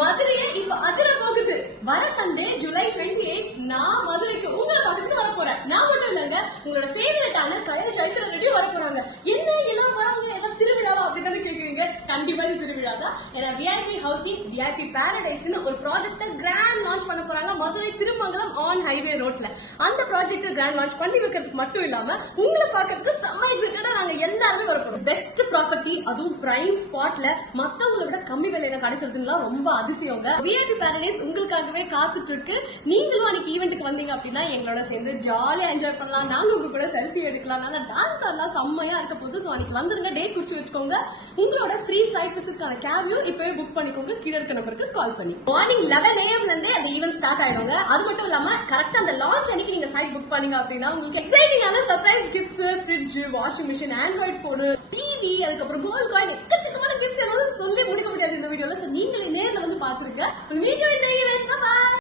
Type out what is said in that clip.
மதுரையே இப்ப அதிர போகுது. வர சண்டே ஜூலை 28 நான் மதுரைக்கு உங்களை பார்த்துட்டு வர போறேன். நான் மட்டும் இல்லங்க, உங்களோட ஃபேவரட்டான கயல் சைத்திர ரெடி வர போறாங்க. என்ன எல்லாம் வராங்க, ஏதாவது திருவிழாவா அப்படின்னு கேக்குறீங்க. கண்டிப்பா திருவிழா தான். ஏன்னா விஐபி ஹவுசிங் விஐபி பாரடைஸ்னு ஒரு ப்ராஜெக்ட கிராண்ட் லான்ச் பண்ண போறாங்க மதுரை திருமங்கலம் ஆன் ஹைவே ரோட்ல. அந்த ப்ராஜெக்ட் கிராண்ட் லான்ச் பண்ணி வைக்கிறதுக்கு மட்டும் இல்லாம உங்களை பார்க்கறதுக்கு செம்ம எக்ஸைட்டடா நாங்க எல்லாருமே வர போறோம். பெஸ்ட் ப்ராப்பர்ட்டி, அதுவும் பிரைம் ஸ்பாட்ல மத்தவங்களை விட கம்மி விலையில கிடைக்கிறதுலாம் ரொம்ப அதிசயங்க. விஐபி பாரடைஸ் உங்களுக்காகவே காத்துட்டு இருக்கு. நீங்களும் அன்னைக்கு ஈவெண்ட்டுக்கு வந்தீங்க அப்படின்னா எங்களோட சேர்ந்து ஜாலியா என்ஜாய் பண்ணலாம். நாங்க உங்க கூட செல்ஃபி எடுக்கலாம். நல்லா டான்ஸ் ஆடலாம். செம்மையா இருக்க போது. சோ அன்னைக்கு வந்துருங்க, டேட் குறிச்சு வச்சுக்கோங்க. உங்களோட ஃப்ரீ சைட் விசிட்கான கேபியும் இப்பவே புக் பண்ணிக்கோங்க. கீழ இருக்க நம்பருக்கு கால் பண்ணி. மார்னிங் 11 AM இருந்து அந்த ஈவென்ட் ஸ்டார்ட் ஆயிடுங்க. அது மட்டும் இல்லாம கரெக்டா அந்த லான்ச் அன்னைக்கு நீங்க சைட் புக் பண்ணீங்க அப்படின்னா உங்களுக்கு எக்ஸைட்டிங்கான surprise gifts, fridge, washing machine, Android phone, TV, அதுக்கப்புறம் கோல்ட் காயின், எக்கச்சக்கமான கிஃப்ட்ஸ் எல்லாம் சொல்லி முடிக்க முடியாது இந்த வீடியோல. சோ நீங்களே நேர்ல வந்து பாத்துருங்க. Meet you in the